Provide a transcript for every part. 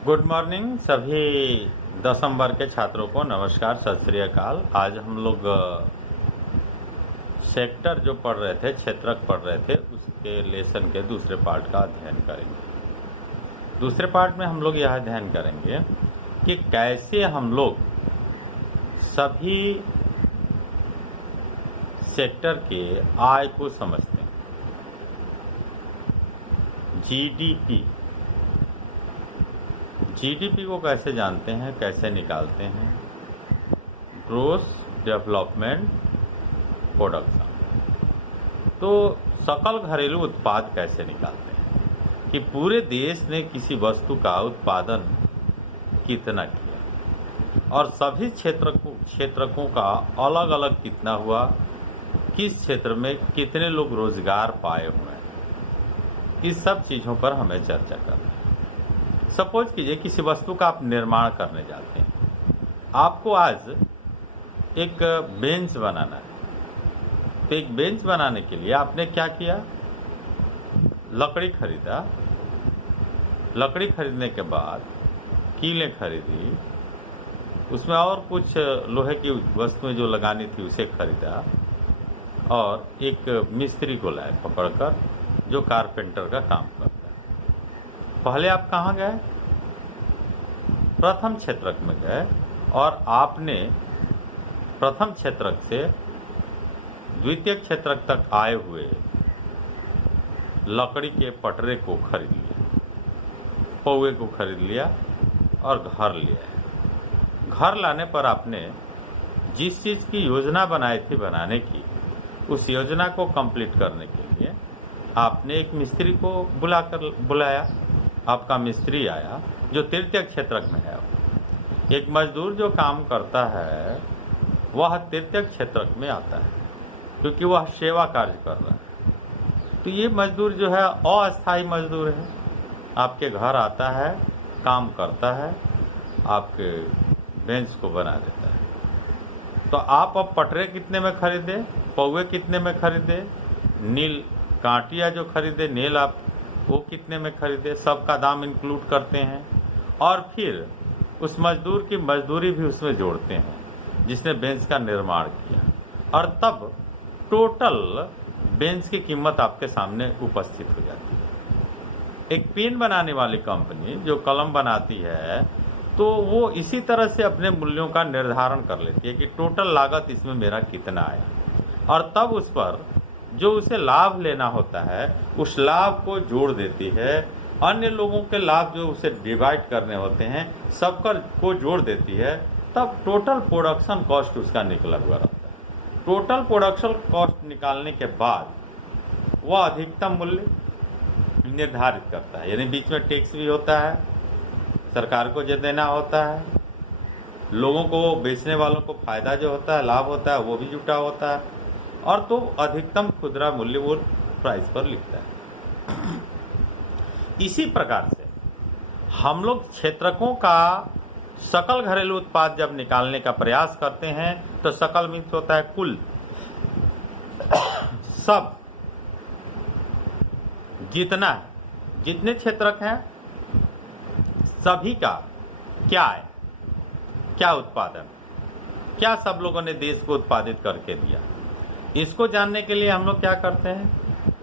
Good morning सभी 10वीं वर्ग के छात्रों को नमस्कार, सत श्री अकाल। आज हम लोग सेक्टर जो पढ़ रहे थे, क्षेत्रक पढ़ रहे थे, उसके लेसन के दूसरे पार्ट का अध्ययन करेंगे। दूसरे पार्ट में हम लोग यह अध्ययन करेंगे कि कैसे हम लोग सभी सेक्टर के आय को समझते हैं। जीडीपी को कैसे जानते हैं, कैसे निकालते हैं। Gross development production. तो सकल घरेलू उत्पाद कैसे निकालते हैं कि पूरे देश ने किसी वस्तु का उत्पादन कितना किया और सभी क्षेत्रकों का अलग अलग कितना हुआ, किस क्षेत्र में कितने लोग रोजगार पाए हुए हैं। इस सब चीज़ों पर हमें चर्चा करना है। सपोज कीजिए किसी वस्तु का आप निर्माण करने जाते हैं, आपको आज एक बेंच बनाना है। तो एक बेंच बनाने के लिए आपने क्या किया, लकड़ी खरीदा। लकड़ी खरीदने के बाद कीलें खरीदी, उसमें और कुछ लोहे की वस्तुएं जो लगानी थी उसे खरीदा और एक मिस्त्री को लाए पकड़कर, जो कारपेंटर का काम करता है। पहले आप कहाँ गए, प्रथम क्षेत्रक में गए और आपने प्रथम क्षेत्रक से द्वितीय क्षेत्रक तक आए हुए लकड़ी के पटरे को खरीद लिया, पौवे को खरीद लिया और घर ले आए। घर लाने पर आपने जिस चीज़ की योजना बनाई थी बनाने की, उस योजना को कंप्लीट करने के लिए आपने एक मिस्त्री को बुलाया। आपका मिस्त्री आया जो तृतीय क्षेत्रक में है। एक मजदूर जो काम करता है वह तृतीय क्षेत्रक में आता है क्योंकि वह सेवा कार्य कर रहा है। तो ये मजदूर जो है अस्थायी मजदूर है, आपके घर आता है, काम करता है, आपके बेंच को बना देता है। तो आप अब पटरे कितने में खरीदे, पौवे कितने में खरीदे, नील कांटिया जो खरीदे, नील आप वो कितने में खरीदे, सबका दाम इंक्लूड करते हैं और फिर उस मजदूर की मजदूरी भी उसमें जोड़ते हैं जिसने बेंच का निर्माण किया, और तब टोटल बेंच की कीमत आपके सामने उपस्थित हो जाती है। एक पेन बनाने वाली कंपनी जो कलम बनाती है, तो वो इसी तरह से अपने मूल्यों का निर्धारण कर लेती है कि टोटल लागत इसमें मेरा कितना आया, और तब उस पर जो उसे लाभ लेना होता है उस लाभ को जोड़ देती है। अन्य लोगों के लाभ जो उसे डिवाइड करने होते हैं सबका को जोड़ देती है। तब टोटल प्रोडक्शन कॉस्ट उसका निकला हुआ रहता है। टोटल प्रोडक्शन कॉस्ट निकालने के बाद वह अधिकतम मूल्य निर्धारित करता है, यानी बीच में टैक्स भी होता है, सरकार को जो देना होता है, लोगों को, बेचने वालों को फायदा जो होता है, लाभ होता है, वो भी जुटा होता है, और तो अधिकतम खुदरा मूल्य वो प्राइस पर लिखता है। इसी प्रकार से हम लोग क्षेत्रकों का सकल घरेलू उत्पाद जब निकालने का प्रयास करते हैं तो सकल मीन्स होता है कुल, सब जितना है, जितने क्षेत्रक हैं सभी का क्या है, क्या उत्पादन, क्या सब लोगों ने देश को उत्पादित करके दिया। इसको जानने के लिए हम लोग क्या करते हैं,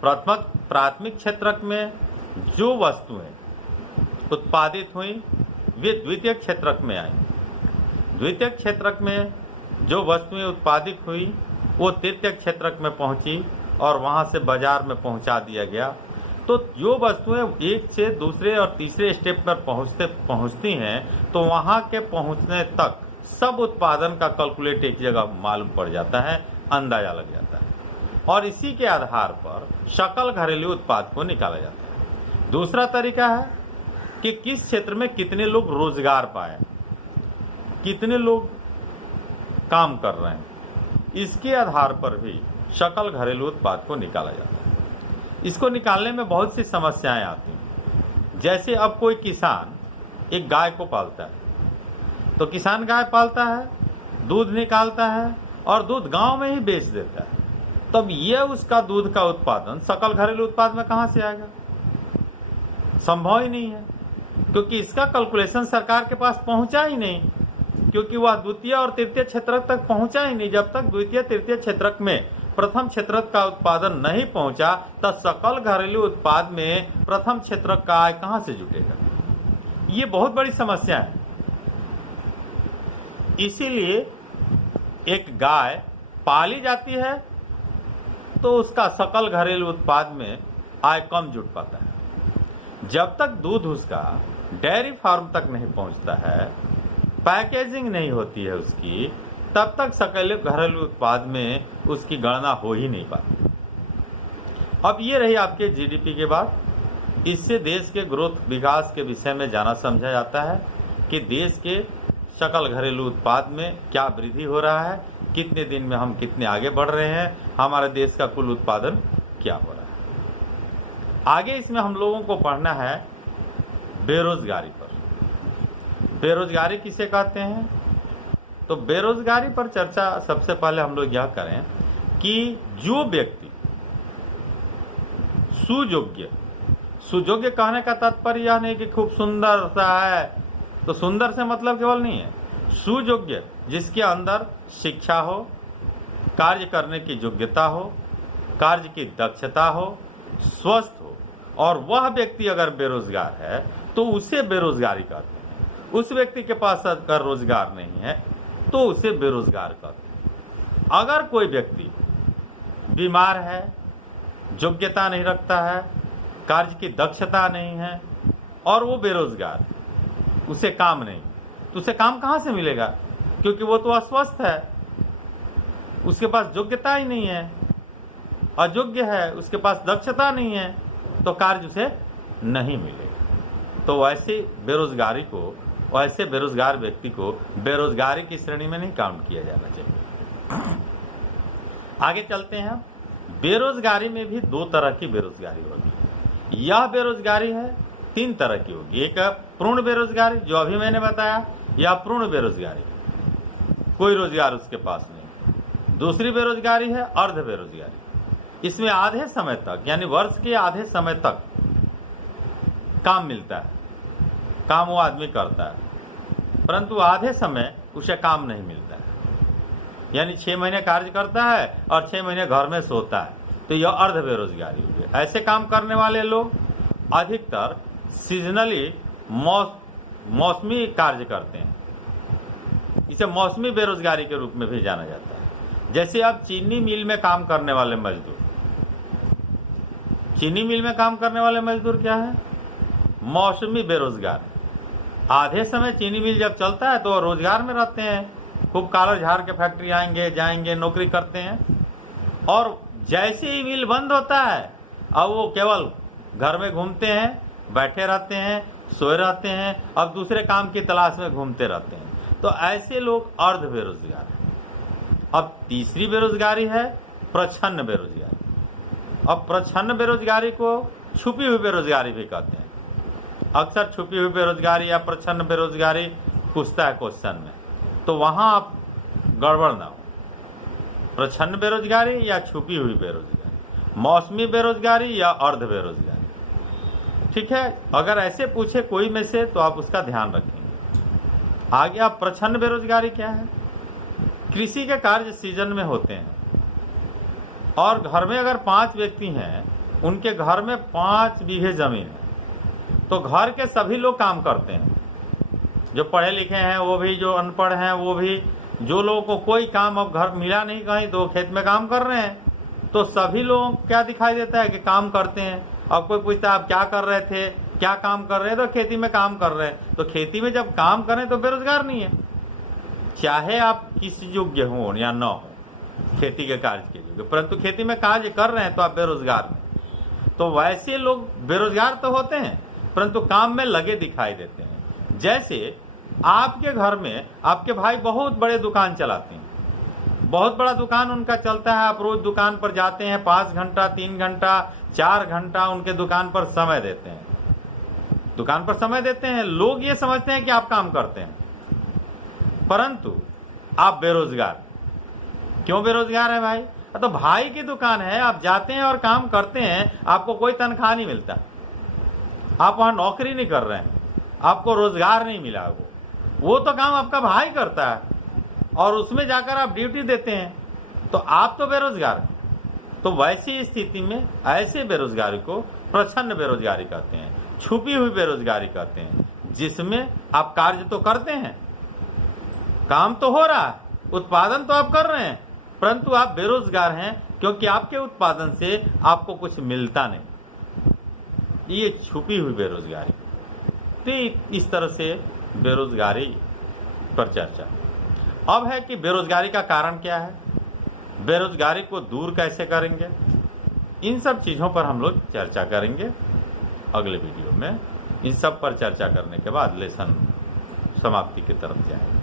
प्राथमिक क्षेत्रक में जो वस्तुएं उत्पादित हुई वे द्वितीय क्षेत्रक में आई, द्वितीय क्षेत्रक में जो वस्तुएं उत्पादित हुई वो तृतीय क्षेत्रक में पहुंची और वहां से बाजार में पहुंचा दिया गया। तो जो वस्तुएं एक से दूसरे और तीसरे स्टेप पर पहुंचती हैं तो वहां के पहुंचने तक सब उत्पादन का कैलकुलेट एक जगह मालूम पड़ जाता है, अंदाजा लग जाता है, और इसी के आधार पर सकल घरेलू उत्पाद को निकाला जाता है। दूसरा तरीका है कि किस क्षेत्र में कितने लोग रोजगार पाए, कितने लोग काम कर रहे हैं, इसके आधार पर भी सकल घरेलू उत्पाद को निकाला जाता है। इसको निकालने में बहुत सी समस्याएं आती हैं। जैसे अब कोई किसान एक गाय को पालता है, तो किसान गाय पालता है, दूध निकालता है और दूध गांव में ही बेच देता है, तब यह उसका दूध का उत्पादन सकल घरेलू उत्पाद में कहां से आएगा, संभव ही नहीं है। क्योंकि इसका कैलकुलेशन सरकार के पास पहुंचा ही नहीं, क्योंकि वह द्वितीय और तृतीय क्षेत्रक तक पहुंचा ही नहीं। जब तक द्वितीय तृतीय क्षेत्रक में प्रथम क्षेत्रक का उत्पादन नहीं पहुंचा, तब सकल घरेलू उत्पाद में प्रथम क्षेत्रक का आय कहां से जुटेगा? ये बहुत बड़ी समस्या है। इसीलिए एक गाय पाली जाती है तो उसका सकल घरेलू उत्पाद में आय कम जुट पाता है। जब तक दूध उसका डेयरी फार्म तक नहीं पहुंचता है, पैकेजिंग नहीं होती है उसकी, तब तक सकल घरेलू उत्पाद में उसकी गणना हो ही नहीं पाती। अब ये रही आपके जीडीपी के बात। इससे देश के ग्रोथ विकास के विषय में जाना समझा जाता है कि देश के सकल घरेलू उत्पाद में क्या वृद्धि हो रहा है, कितने दिन में हम कितने आगे बढ़ रहे हैं, हमारे देश का कुल उत्पादन क्या हो रहा है। आगे इसमें हम लोगों को पढ़ना है बेरोजगारी पर। बेरोजगारी किसे कहते हैं? तो बेरोजगारी पर चर्चा सबसे पहले हम लोग यह करें कि जो व्यक्ति सुयोग्य कहने का तात्पर्य यह नहीं कि खूब सुंदर सा है, तो सुंदर से मतलब केवल नहीं है, सुयोग्य जिसके अंदर शिक्षा हो, कार्य करने की योग्यता हो, कार्य की दक्षता हो, स्वस्थ हो, और वह व्यक्ति अगर बेरोजगार है तो उसे बेरोजगारी कहते हैं। उस व्यक्ति के पास अगर रोजगार नहीं है तो उसे बेरोजगार कहते हैं। अगर कोई व्यक्ति बीमार है, योग्यता नहीं रखता है, कार्य की दक्षता नहीं है और वो बेरोजगार, उसे काम नहीं, तो उसे काम कहाँ से मिलेगा? क्योंकि वो तो अस्वस्थ है, उसके पास योग्यता ही नहीं है, अयोग्य है, उसके पास दक्षता नहीं है, तो कार्य उसे नहीं मिलेगा। तो वैसे बेरोजगार व्यक्ति को बेरोजगारी की श्रेणी में नहीं काउंट किया जाना चाहिए। आगे चलते हैं। बेरोजगारी में भी दो तरह की बेरोजगारी होगी। यह बेरोजगारी है तीन तरह की होगी। एक पूर्ण बेरोजगारी जो अभी मैंने बताया, या पूर्ण बेरोजगारी, कोई रोजगार उसके पास नहीं। दूसरी बेरोजगारी है अर्ध बेरोजगारी। इसमें आधे समय तक, यानी वर्ष के आधे समय तक काम मिलता है, काम वो आदमी करता है, परंतु आधे समय उसे काम नहीं मिलता है। यानी 6 महीने कार्य करता है और 6 महीने घर में सोता है, तो यह अर्ध बेरोजगारी हो गई। ऐसे काम करने वाले लोग अधिकतर सीजनली मौसमी कार्य करते हैं। इसे मौसमी बेरोजगारी के रूप में भी जाना जाता है। जैसे अब चीनी मिल में काम करने वाले मजदूर, चीनी मिल में काम करने वाले मजदूर क्या है? मौसमी बेरोजगार। आधे समय चीनी मिल जब चलता है तो रोजगार में रहते हैं, खूब कालर झाड़ के फैक्ट्री आएंगे जाएंगे, नौकरी करते हैं, और जैसे ही मिल बंद होता है अब वो केवल घर में घूमते हैं, बैठे रहते हैं, सोए रहते हैं, अब दूसरे काम की तलाश में घूमते रहते हैं। तो ऐसे लोग अर्ध बेरोजगार हैं। अब तीसरी बेरोजगारी है प्रच्छन्न बेरोजगारी। अब प्रच्छन्न बेरोजगारी को छुपी हुई बेरोजगारी भी कहते हैं। अक्सर छुपी हुई बेरोजगारी या प्रच्छन्न बेरोजगारी पूछता है क्वेश्चन में, तो वहां आप गड़बड़ ना हो। प्रच्छन्न बेरोजगारी या छुपी हुई बेरोजगारी, मौसमी बेरोजगारी या अर्ध बेरोजगारी, ठीक है। अगर ऐसे पूछे कोई में से तो आप उसका ध्यान रखेंगे। आगे आप प्रच्छन्न बेरोजगारी क्या है? कृषि के कार्य सीजन में होते हैं और घर में अगर 5 व्यक्ति हैं, उनके घर में 5 बीघे जमीन है, तो घर के सभी लोग काम करते हैं, जो पढ़े लिखे हैं वो भी, जो अनपढ़ हैं वो भी। जो लोगों को कोई काम अब घर मिला नहीं कहीं तो खेत में काम कर रहे हैं, तो सभी लोगों को क्या दिखाई देता है कि काम करते हैं। अब कोई पूछता है आप क्या कर रहे थे, क्या काम कर रहे हैं, तो खेती में काम कर रहे हैं। तो खेती में जब काम करें तो बेरोजगार नहीं है, चाहे आप किस योग्य हो या न हो खेती के कार्य के योग्य, परंतु खेती में कार्य कर रहे हैं तो आप बेरोजगार नहीं। तो वैसे लोग बेरोजगार तो होते हैं परंतु काम में लगे दिखाई देते हैं। जैसे आपके घर में आपके भाई बहुत बड़े दुकान चलाते हैं, बहुत बड़ा दुकान उनका चलता है, आप रोज दुकान पर जाते हैं, 5 घंटा 3 घंटा 4 घंटा उनके दुकान पर समय देते हैं, दुकान पर समय देते हैं। लोग ये समझते हैं कि आप काम करते हैं, परंतु आप बेरोजगार। क्यों बेरोजगार है भाई? तो भाई की दुकान है, आप जाते हैं और काम करते हैं, आपको कोई तनख्वाह नहीं मिलता, आप वहां नौकरी नहीं कर रहे हैं, आपको रोजगार नहीं मिला, वो तो काम आपका भाई करता है और उसमें जाकर आप ड्यूटी देते हैं, तो आप तो बेरोजगार हैं। तो वैसी स्थिति में ऐसे बेरोजगारी को प्रच्छन्न बेरोजगारी कहते हैं, छुपी हुई बेरोजगारी कहते हैं, जिसमें आप कार्य तो करते हैं, काम तो हो रहा है, उत्पादन तो आप कर रहे हैं, परंतु आप बेरोजगार हैं क्योंकि आपके उत्पादन से आपको कुछ मिलता नहीं। ये छुपी हुई बेरोजगारी। तो इस तरह से बेरोजगारी पर चर्चा। अब है कि बेरोजगारी का कारण क्या है, बेरोजगारी को दूर कैसे करेंगे, इन सब चीज़ों पर हम लोग चर्चा करेंगे अगले वीडियो में। इन सब पर चर्चा करने के बाद लेसन समाप्ति की तरफ जाएंगे।